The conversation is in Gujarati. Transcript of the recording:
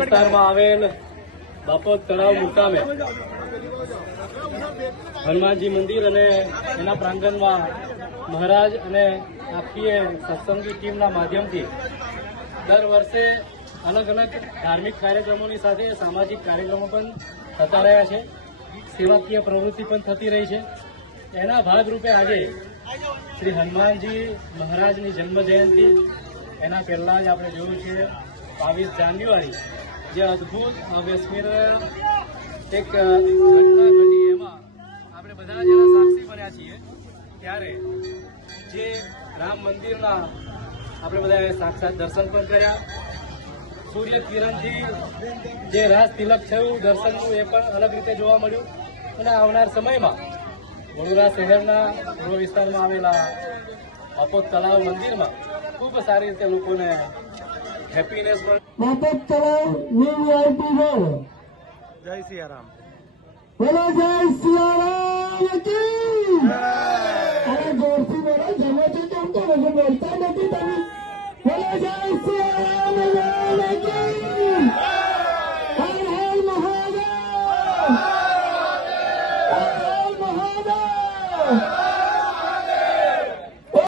વિસ્તારમાં આવેલ બાપોત તળાવ મુકામે હનુમાનજી મંદિર અને એના પ્રાંગણમાં મહારાજ અને આખીએ સત્સંગી ટીમના માધ્યમથી દર વર્ષે અલગ અલગ ધાર્મિક કાર્યક્રમોની સાથે સામાજિક કાર્યક્રમો પણ થતા રહ્યા છે. સેવાકીય પ્રવૃત્તિ પણ થતી રહી છે. એના ભાગરૂપે આજે શ્રી હનુમાનજી મહારાજની જન્મ જયંતિ એના પહેલાં જ આપણે જોયું છે. બાવીસ જાન્યુઆરી. જે અદ્ભુત અવિસ્મરણીય એક ઘટના ઘટી એમાં આપણે બધા જેના સાક્ષી બન્યા છીએ. ત્યારે જે રામ મંદિરના આપણે બધાએ સાક્ષાત દર્શન પણ કર્યા. સૂર્ય કિરણથી જે રાસ તિલક થયું, દર્શનનું એ પણ અલગ રીતે જોવા મળ્યું. અને આવનાર સમયમાં વડોદરા શહેરના પૂર્વ વિસ્તારમાં આવેલા અપોત તળાવ મંદિરમાં ખૂબ સારી રીતે લોકોને happiness ಮತತ್ತಳ ನೀವು ಐಪಿಗಳು ಜೈ ಸಿಯಾರಾಮ್ બોલો જય સિયારામ અરે જોરથી બોલો જમે છે કેમ તો લોકો બોલતા નથી તમે બોલો જય સિયારામ હર હર મહાદેવ હર હર મહાદેવ